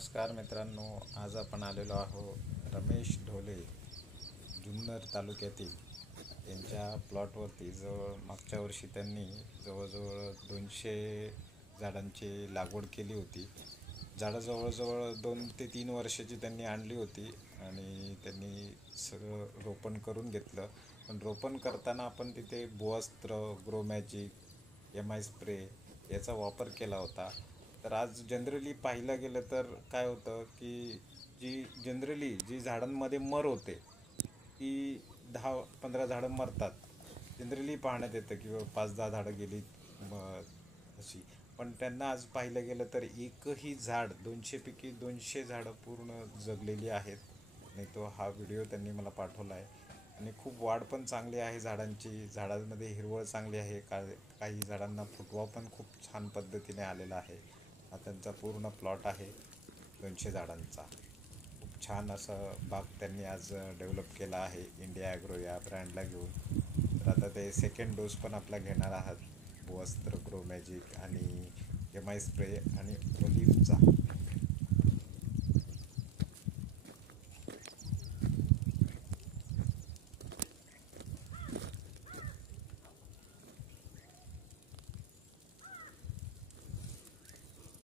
नमस्कार मित्रांनो, आज आपण आलेलो आहोत रमेश ढोले जुन्नर तालुक्यातील यांच्या प्लॉटवरती. मागच्या वर्षी त्यांनी जवळजवळ 200 झाडांची लागवड केली होती. झाडं जवळजवळ 2 ते 3 वर्षाची त्यांनी आणली होती आणि त्यांनी सगळं रोपण करून घेतलं. पण रोपण करताना आपण तिथे भूवस्त्र, ग्रोमॅजिक, MI स्प्रे याचा वापर केला होता. तर आज जनरली पाहिलं गेलं तर काय होतं की जी झाडांमध्ये मर होते ती 10-15 झाडं मरतात. जनरली पाहण्यात येतं की 5-10 झाडं गेली अशी. पण त्यांना आज पाहिलं गेलं तर एकही झाड 200 पैकी 200 झाडं पूर्ण जगलेली आहेत. आणि हा व्हिडिओ त्यांनी मला पाठवला आहे. आणि खूप वाढ पण चांगली आहे झाडांची. झाडांमध्ये हिरवळ चांगली आहे. काही झाडांना फुटवा पण खूप छान पद्धतीने आलेला आहे. हा त्यांचा पूर्ण प्लॉट आहे 200 झाडांचा. खूप छान असं बाग त्यांनी आज डेव्हलप केला आहे इंडिया ॲग्रो या ब्रँडला घेऊन. तर आता ते सेकंड डोस पण आपला घेणार आहात, वस्त्र, ग्रो मॅजिक आणि MI स्प्रे आणि ओलिव्हचा.